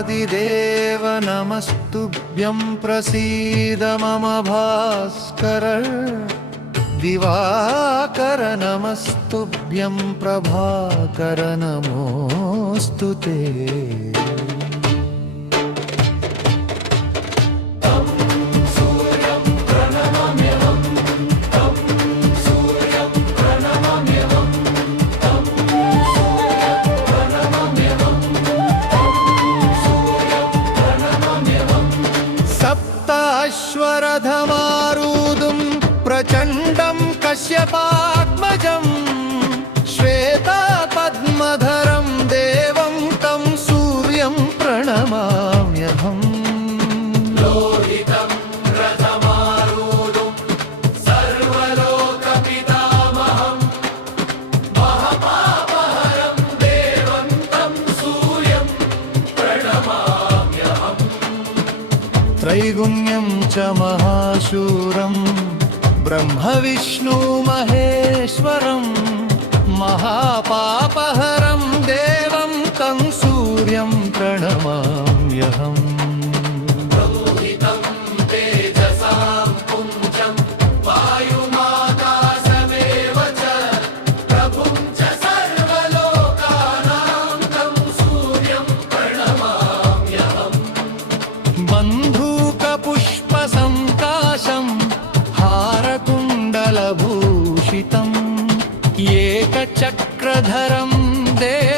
देवादिदेव नमस्तुभ्यं प्रसीद मम भास्कर दिवाकर नमस्तुभ्यं प्रभाकर नमोऽस्तु ते अश्वरथमारूढं प्रचण्डं कश्यपात्मजं श्वेतपद्मधरं देवं तं सूर्यं प्रणमाम्यहम् लोहितं रथमारूढं सर्वलोकपितामहं महापापहरं देवं तं सूर्यं प्रणमाम्यहम् त्रैगुण्यं च महाशूरं ब्रह्मविष्णु महेश्वरं महापापहरं देवं तं सूर्यं प्रणमाम्यहम् भूषितम् एकचक्रधरं देवं